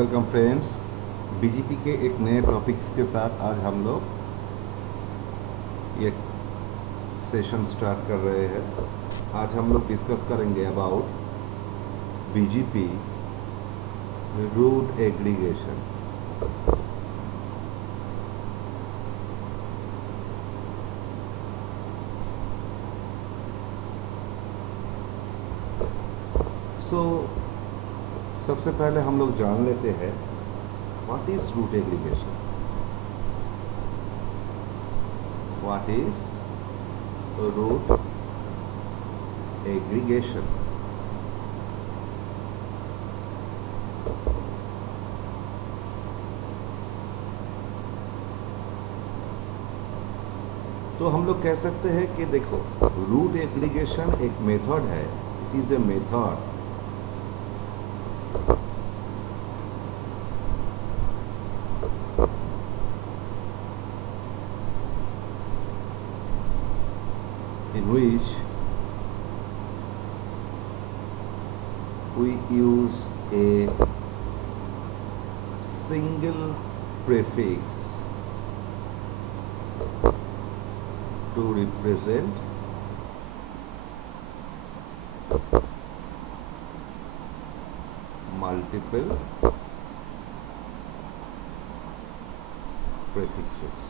Welcome friends, BGP के एक नए टॉपिक्स के साथ आज हम लोग ये सेशन स्टार्ट कर रहे हैं। आज हम लोग डिस्कस करेंगे अबाउट बीजीपी रूट एग्रीगेशन। सबसे पहले हम लोग जान लेते हैं what is route aggregation. What is route aggregation? तो हम लोग कह सकते हैं कि देखो, रूट एग्रीगेशन एक मेथड है। It is a method in which we use a single prefix to represent multiple prefixes।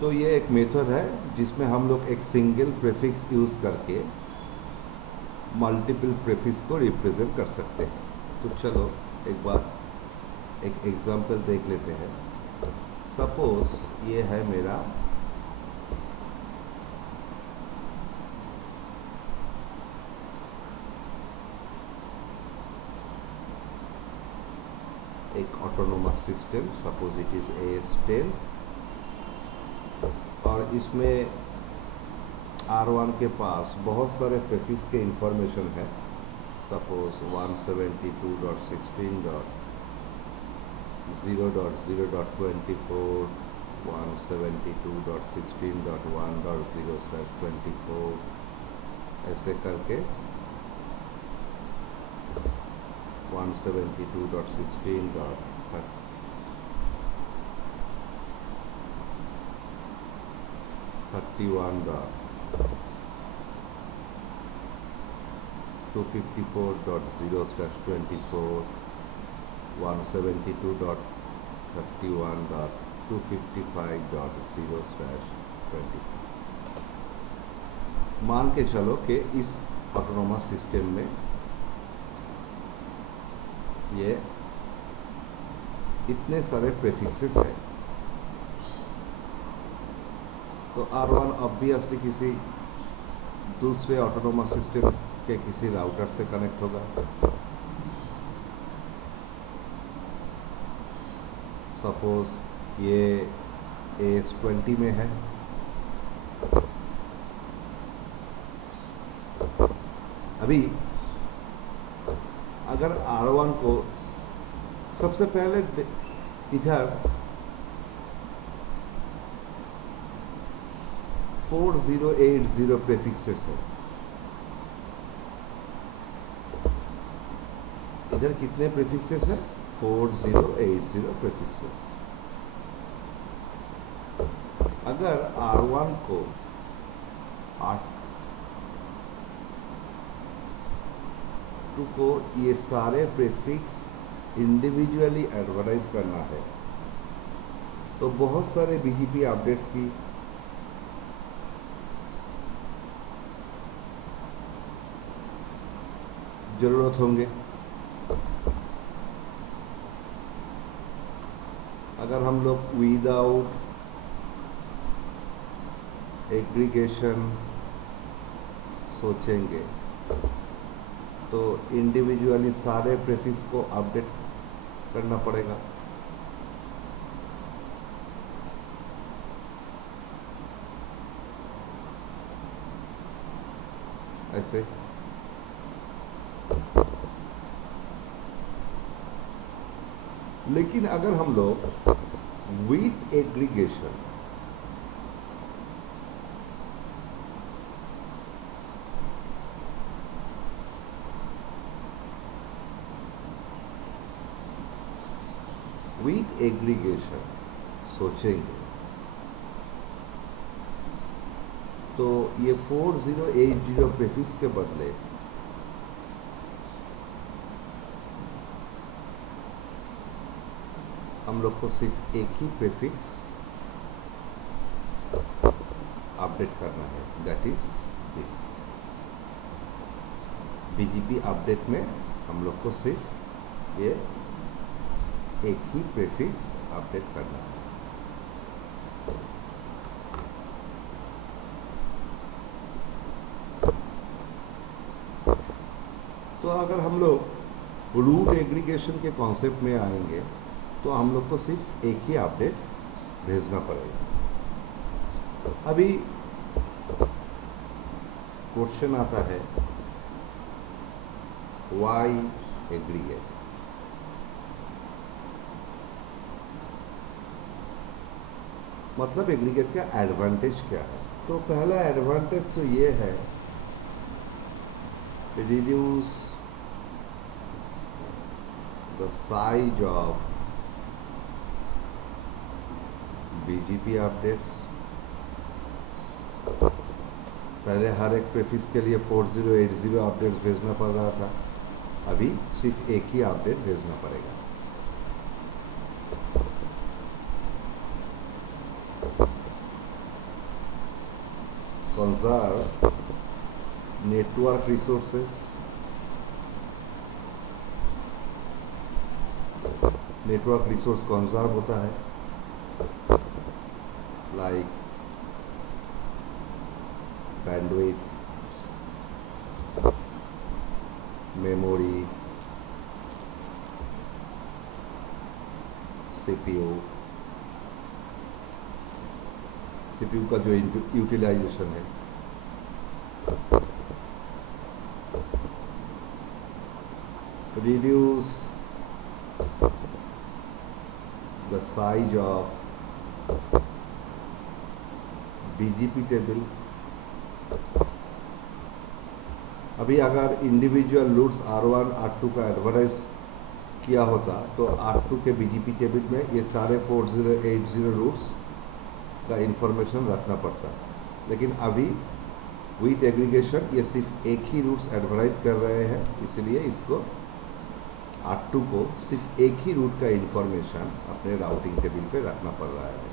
तो ये एक मेथड है जिसमें हम लोग एक सिंगल प्रीफिक्स यूज करके मल्टीपल प्रीफिक्स को रिप्रेजेंट कर सकते हैं। तो चलो एक बार एक एग्जांपल देख लेते हैं। सपोज ये है मेरा एक autonomous system, suppose it is AS10, और इसमें R1 के पास बहुत सारे प्रीफिक्स के इंफॉर्मेशन है। सपोज 172.16.0.0.24, 172.16.1.0/24, ऐसे करके 172.16. 31.254.0/24, 172.31.255.0/24। मान के चलो कि इस ऑटोनोमस सिस्टम में ये इतने सारे प्रीफिक्सेस हैं। तो R1 ऑब्वियसली किसी दूसरे ऑटोनोमस सिस्टम के किसी राउटर से कनेक्ट होगा। सपोज ये AS20 में है। अभी अगर R1 को सबसे पहले इधर 4080 प्रीफिक्सेस है। इधर कितने प्रीफिक्सेस है? 4080 प्रीफिक्सेस। अगर R1 को R2 को ये सारे प्रीफिक्स इंडिविजुअली एडवर्टाइज करना है तो बहुत सारे BGP अपडेट्स की जरूरत होंगे। अगर हम लोग विदाउट एग्रीगेशन सोचेंगे तो इंडिविजुअली सारे प्रीफिक्स को अपडेट करना पड़ेगा। ऐसे लेकिन अगर हम लोग विथ एग्रीगेशन सिर्फ एग्रीगेशन सोचेंगे तो ये 4080 प्रेफिक्स के बदले हम लोग को सिर्फ एक ही प्रेफिक्स अपडेट करना है, that is this. BGP update में हम लोग को सिर्फ ये एक ही प्रेफिक्स अपडेट करना है। तो अगर हम लोग रूट एग्रीगेशन के कॉन्सेप्ट में आएंगे तो हम लोग को सिर्फ एक ही अपडेट भेजना पड़ेगा। अभी क्वेश्चन आता है वाई एग्रीगेट। मतलब एग्रीगेट का एडवांटेज क्या है? तो पहला एडवांटेज तो ये है, reduce the size of BGP updates। पहले हर एक प्रेफिक्स के लिए 4080 अपडेट्स भेजना पड़ रहा था, अभी सिर्फ एक ही अपडेट भेजना पड़ेगा। Conserve network resources. Network resource conserve होता है, लाइक बैंडविड्थ, मेमोरी, सीपीयू का जो यूटिलाइजेशन है, reduce the size of BGP table. अभी अगर इंडिविजुअल रूट्स R1 R2 का एडवर्टाइज किया होता तो R2 के BGP टेबल में ये सारे 4080 रूट्स का इंफॉर्मेशन रखना पड़ता, लेकिन अभी विथ एग्रीगेशन ये सिर्फ एक ही रूट्स एडवर्टाइज कर रहे हैं, इसलिए इसको R2 को सिर्फ एक ही रूट का इंफॉर्मेशन अपने राउटिंग टेबल पे रखना पड़ रहा है।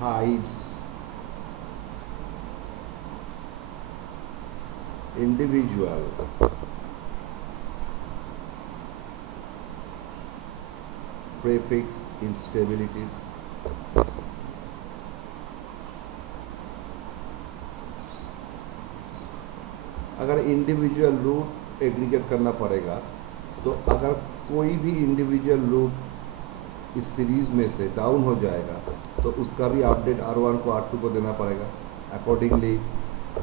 hides individual prefix instabilities। अगर इंडिविजुअल रूट एग्रीगेट करना पड़ेगा तो अगर कोई भी इंडिविजुअल रूट इस सीरीज में से डाउन हो जाएगा तो उसका भी अपडेट R1 को R2 को देना पड़ेगा। अकॉर्डिंगली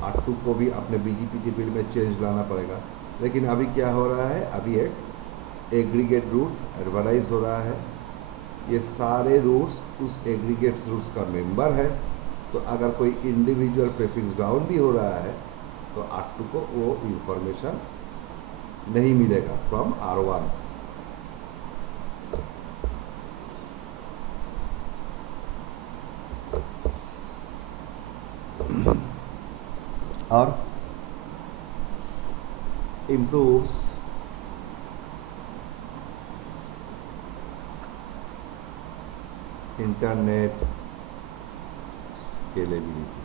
R2 को भी अपने BGP टेबल में चेंज लाना पड़ेगा। लेकिन अभी क्या हो रहा है, अभी एक एग्रीगेट रूट एडवर्टाइज हो रहा है, ये सारे रूट्स उस एग्रीगेट रूट्स का मेंबर है। तो अगर कोई इंडिविजुअल प्रीफिक्स डाउन भी हो रहा है तो R2 को वो इंफॉर्मेशन नहीं मिलेगा फ्रॉम R1। और improves इंटरनेट स्केलेबिलिटी।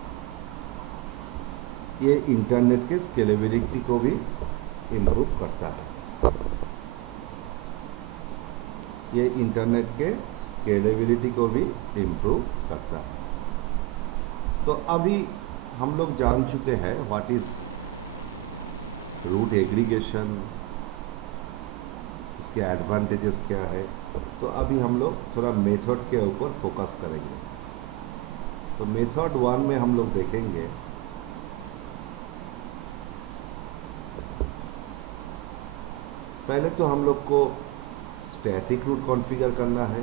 ये इंटरनेट के स्केलेबिलिटी को भी इम्प्रूव करता है। ये इंटरनेट के स्केलेबिलिटी को भी इम्प्रूव करता है। तो अभी हम लोग जान चुके हैं व्हाट इज रूट एग्रीगेशन, इसके एडवांटेजेस क्या है। तो अभी हम लोग थोड़ा मेथड के ऊपर फोकस करेंगे। तो मेथड 1 में हम लोग देखेंगे पहले तो हम लोग को स्टैटिक रूट कॉन्फ़िगर करना है।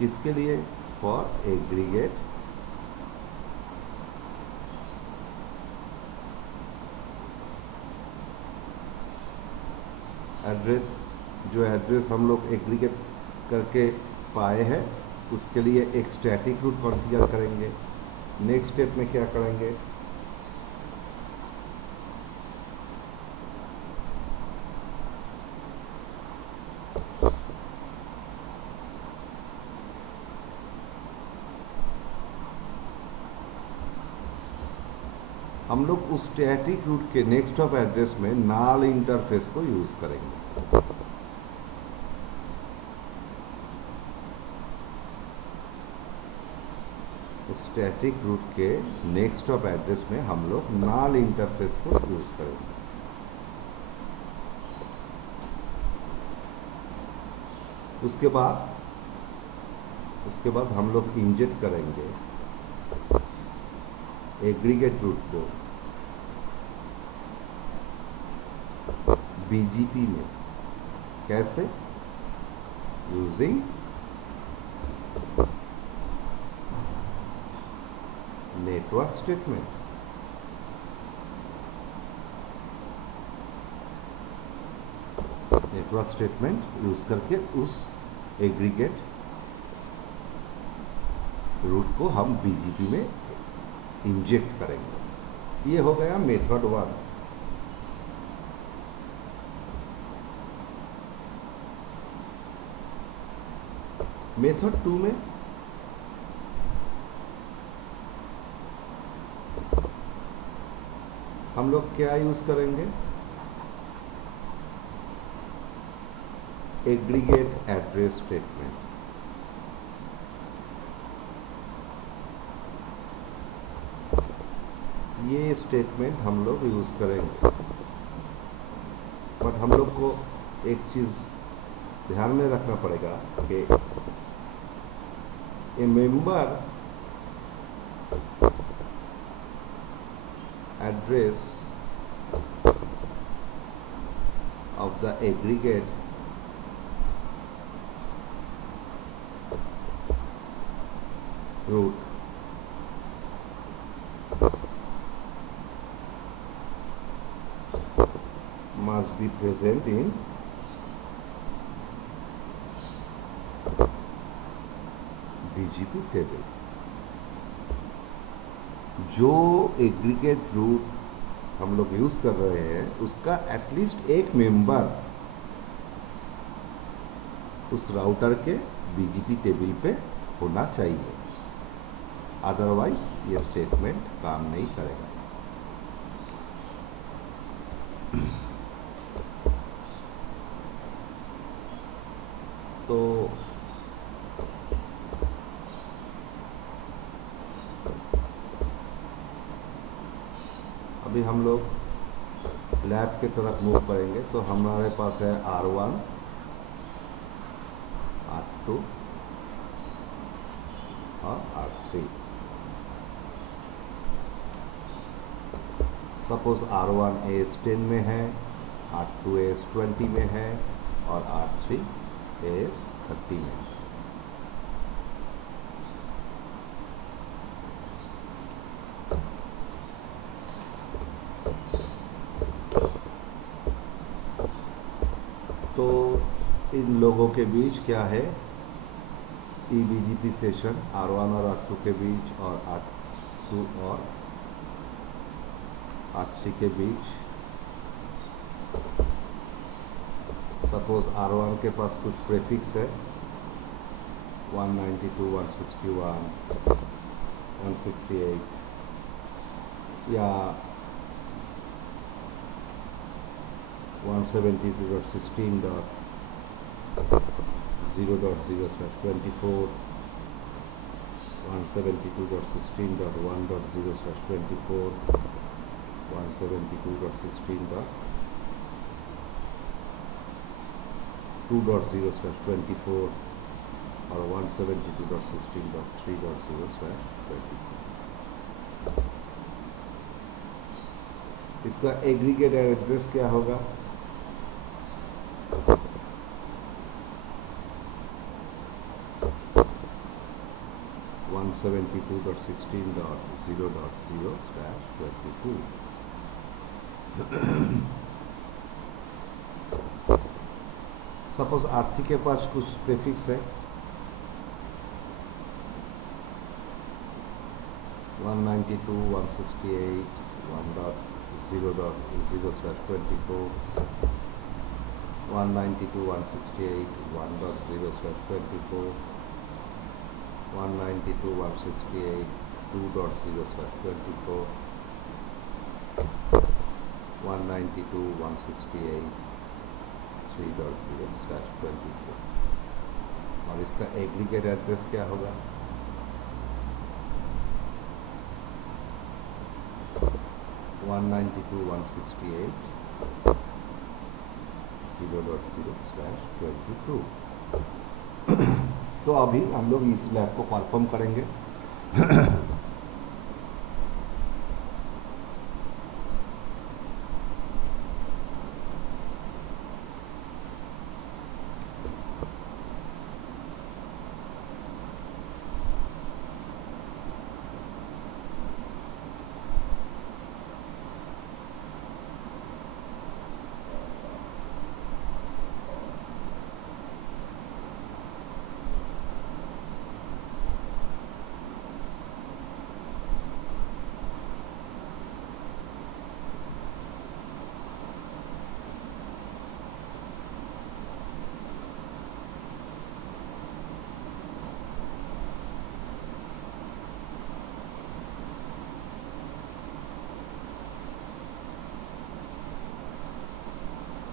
किसके लिए? For aggregate address. जो एड्रेस हम लोग एग्रीगेट करके पाए हैं उसके लिए एक स्टैटिक रूट कॉन्फ़िगर करेंगे। नेक्स्ट स्टेप में क्या करेंगे? हम लोग उस स्टैटिक रूट के नेक्स्ट ऑफ एड्रेस में नाल इंटरफेस को यूज करेंगे। उस स्टैटिक रूट के नेक्स्ट ऑफ एड्रेस में हम लोग नाल इंटरफेस को यूज करेंगे। उसके बाद हम लोग इंजेक्ट करेंगे एग्रीगेट रूट को बीजीपी में। कैसे? Using network statement. Network statement use करके उस एग्रीगेट रूट को हम बीजीपी में इंजेक्ट करेंगे। ये हो गया मेथड 1। मेथड 2 में हम लोग क्या यूज करेंगे? Aggregate address statement. ये स्टेटमेंट हम लोग यूज करेंगे, बट हम लोग को एक चीज ध्यान में रखना पड़ेगा कि ए member address of the aggregate root must be present in BGP table। जो एग्रीगेट रूट हम लोग यूज कर रहे हैं उसका एटलीस्ट एक मेंबर उस राउटर के बीजीपी टेबल पे होना चाहिए, अदरवाइज ये स्टेटमेंट काम नहीं करेगा। तो अभी हम लोग लैब की तरफ मूव करेंगे। तो हमारे पास है R1, R2 और R3। सपोज R1 AS10 में है, R2 AS20 में है और R3 AS30 में है। तो इन लोगों के बीच क्या है? EBGP सेशन R1 और R2 के बीच और R2 और R3 के बीच। सपोज R1 के पास कुछ प्रेफिक्स है 192, 161, 168 या 172.16.0.0/24, 172.16.1.0/24, 172.16.2.0/24 और 172.16.3.0/24। इसका एग्रीगेट एड्रेस क्या होगा? 172.16.0.0/22. सपोज आरती के पास कुछ प्रीफिक्स है 192.168.1.0.0/24, 192.168.1.0/24, 192.168.2.0/24, 192.168.3.0/24, और इसका एग्रीगेट एड्रेस क्या होगा? 192.168.0.0/22. तो अभी हम लोग इस लैब को परफॉर्म करेंगे।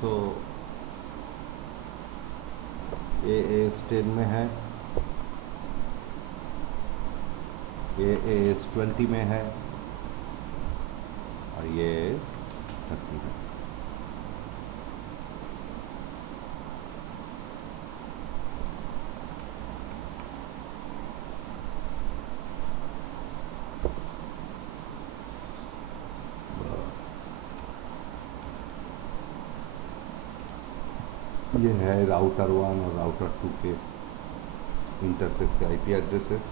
तो ये AS10 में है, ये AS20 में है, और ये AS30 में। ये है राउटर 1 और राउटर 2 के इंटरफेस के IP एड्रेसेस।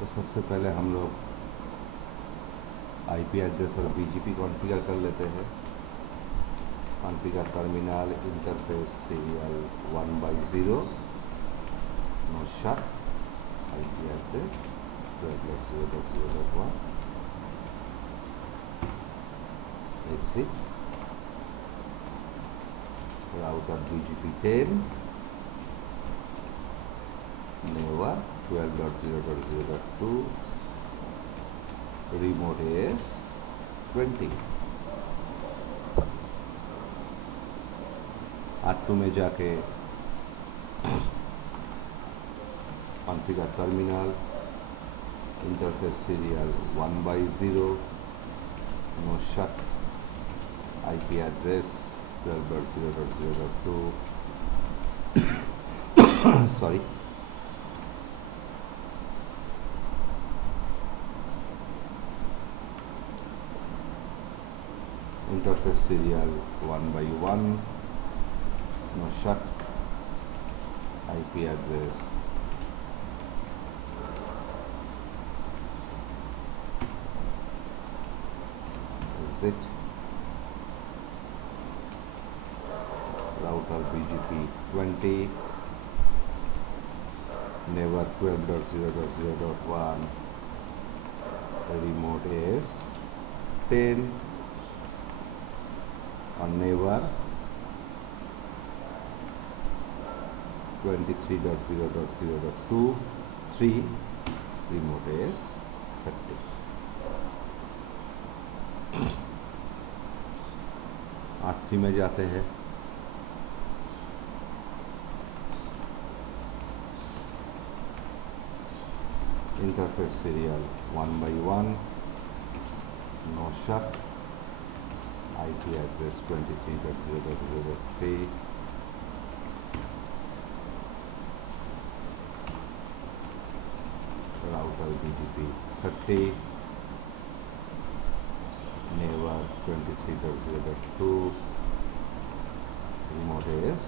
तो सबसे पहले हम लोग IP एड्रेस और BGP कॉन्फ़िगर कर लेते हैं। Configure terminal interface serial 1/0, no shut, IP address 12.0.0.1, exit, router BGP10, neighbour 12.0.0.2, remote AS20। R2 में जाके configure terminal interface serial 1/0, no shut, IP address 12.0.0.2, sorry, interface serial 1/1, no shut, IP address exit, router BGP20, never 12.0.0.1, remote AS10, और never 23.0.0.2, 3, remote AS30। R3 में जाते हैं, interface serial 1/1, no shut, IP address 23.0.0.3, router BGP 30 network 23.0.2 remote is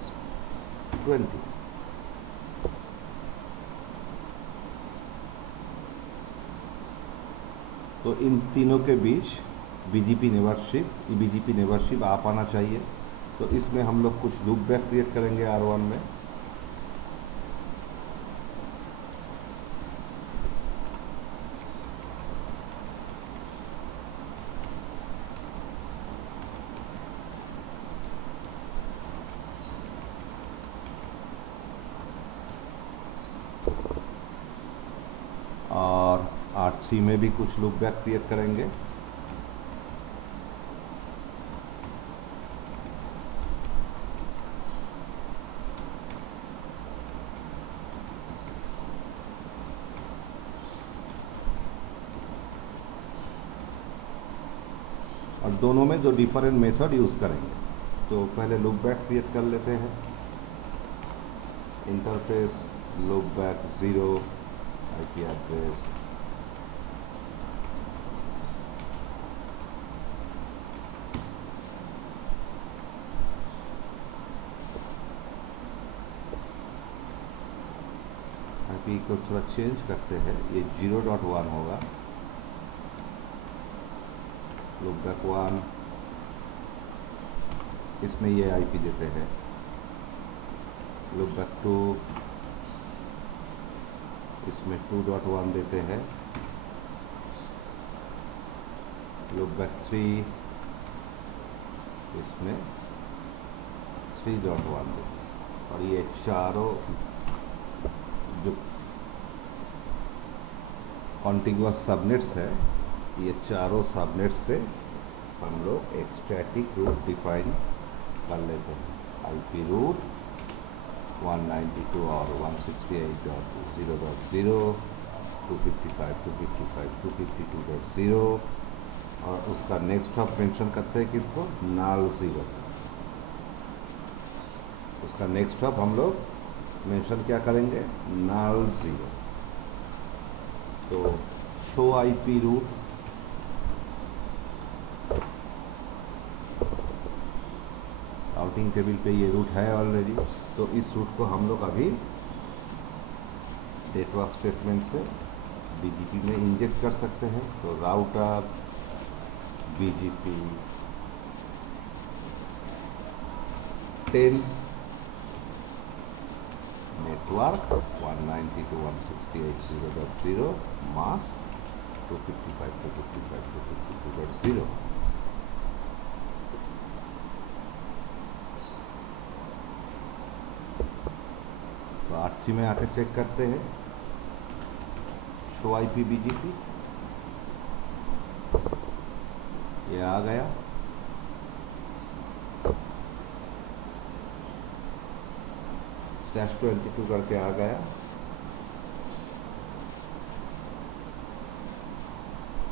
20. तो इन तीनों के बीच BGP neighbourship आप आना चाहिए। तो इसमें हम लोग कुछ लूप बैक क्रिएट करेंगे R1 में। और R3 में भी कुछ लूप बैक क्रिएट करेंगे। और दोनों में जो डिफरेंट मेथड यूज़ करेंगे। तो पहले लूप बैक क्रिएट कर लेते हैं। Interface loop back 0 IP address IP को थोड़ा चेंज करते हैं, ये 0.1 होगा। लूप बैक 1 इसमें ये IP देते हैं। लूप बैक 2 इसमें 2.1 देते हैं। लूप बैक 3 इसमें 3.1 देते हैं। और ये चारों जो कॉन्टिगुअस सबनेट्स है, ये चारों सबनेट्स से हम लोग एक स्टैटिक रूट डिफाइन कर लेते हैं। IP रूट 192 और 168.0.0 255 252.0 और उसका नेक्स्ट हॉप मेंशन करते हैं किसको, null 0। उसका नेक्स्ट हॉप हम लोग मेंशन क्या करेंगे, null 0। तो show IP route routing table पे ये रूट है ऑलरेडी। तो इस रूट को हम लोग अभी नेटवर्क स्टेटमेंट से BGP में इंजेक्ट कर सकते हैं। तो राउटर BGP 10 नेटवर्क 192.168.0.0 मास्क 255.255.252.0। तो R3 में आके चेक करते हैं, शो IP BGP ये आ गया। /22 करके आ गया।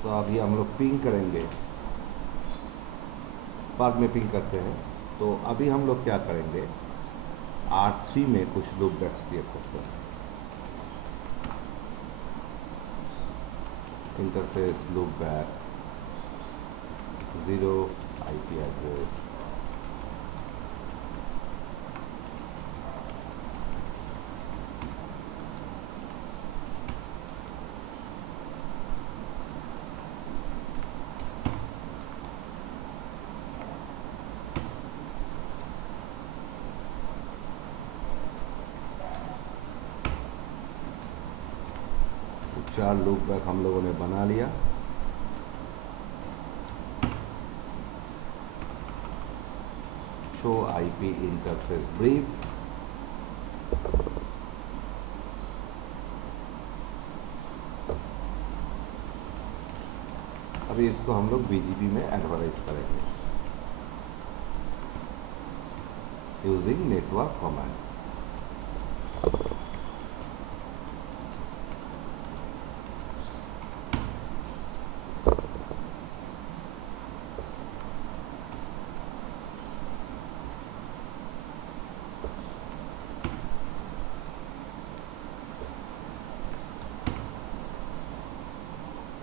तो अभी हम लोग पिंग करेंगे, बाद में पिंग करते हैं। तो अभी हम लोग क्या करेंगे, R3 में कुछ लूप बैक्स क्रिएट करते हैं। Interface loop back 0 IP address चार लूप बैक हम लोगों ने बना लिया। शो IP इंटरफेस ब्रीफ अभी इसको हम लोग BGP में एडवर्टाइज करेंगे यूजिंग नेटवर्क कमांड।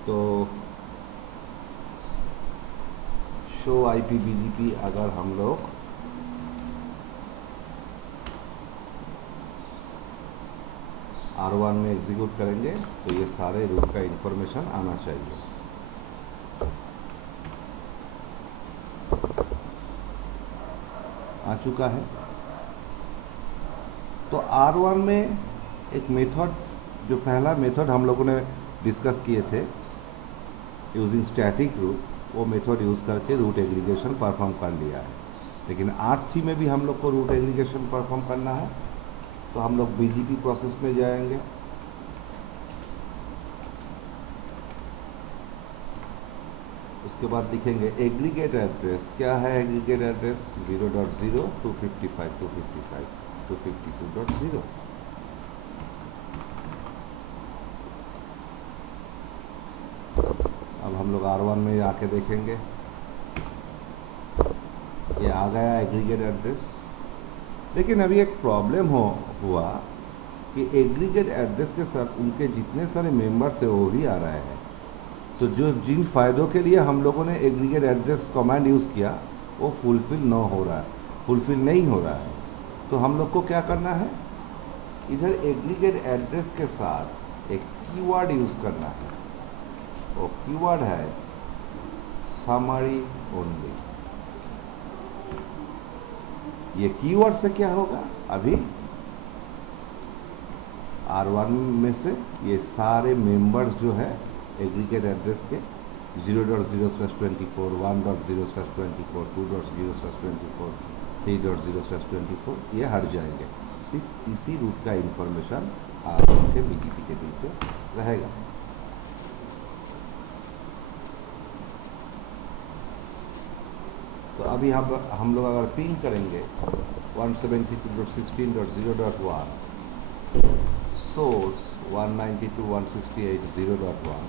तो शो IPBGP अगर हम लोग R1 में एग्जीक्यूट करेंगे तो ये सारे रूट का इंफॉर्मेशन आना चाहिए। आ चुका है। तो R1 में एक मेथड, जो पहला मेथड हम लोगों ने डिस्कस किए थे यूजिंग स्टैटिक रूट, वो मेथड यूज़ करके रूट एग्रीगेशन परफॉर्म कर लिया है। लेकिन R3 में भी हम लोग को रूट एग्रीगेशन परफॉर्म करना है, तो हम लोग BGP प्रोसेस में जाएंगे। उसके बाद लिखेंगे एग्रीगेट एड्रेस। क्या है एग्रीगेट एड्रेस? 0.0 255 255 252.0। अब हम लोग R1 में आके देखेंगे, ये आ गया एग्रीगेट एड्रेस। लेकिन अभी एक प्रॉब्लम हुआ कि एग्रीगेट एड्रेस के साथ उनके जितने सारे मेंबर्स है वो भी आ रहे हैं। तो जो जिन फ़ायदों के लिए हम लोगों ने एग्रीगेट एड्रेस कमांड यूज़ किया वो फुलफ़िल नहीं हो रहा है। तो हम लोग को क्या करना है, इधर एग्रीगेट एड्रेस के साथ एक कीवर्ड यूज़ करना है। वो कीवर्ड है समरी ओनली। ये कीवर्ड से क्या होगा, अभी R1 में से ये सारे मेंबर्स जो है एग्रीगेट एड्रेस के 0.0/24 1.0/24 2.0/24 3.0/24 ये हट जाएंगे। सिर्फ इसी रूट का इंफॉर्मेशन R1 के BGP के बीच में रहेगा। तो अभी हम लोग अगर पिंग करेंगे 172.16.0.1 सोर्स 192.168.0.1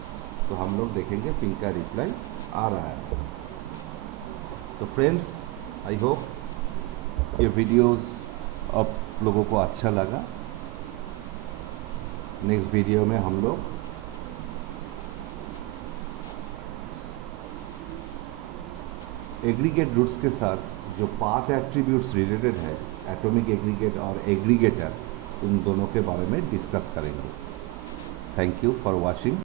तो हम लोग देखेंगे पिंग का रिप्लाई आ रहा है। तो फ्रेंड्स, आई होप ये वीडियोस आप लोगों को अच्छा लगा। नेक्स्ट वीडियो में हम लोग एग्रीगेट रूट्स के साथ जो पाथ एट्रीब्यूट्स रिलेटेड है, एटॉमिक एग्रीगेट और एग्रीगेटर, उन दोनों के बारे में डिस्कस करेंगे। Thank you for watching.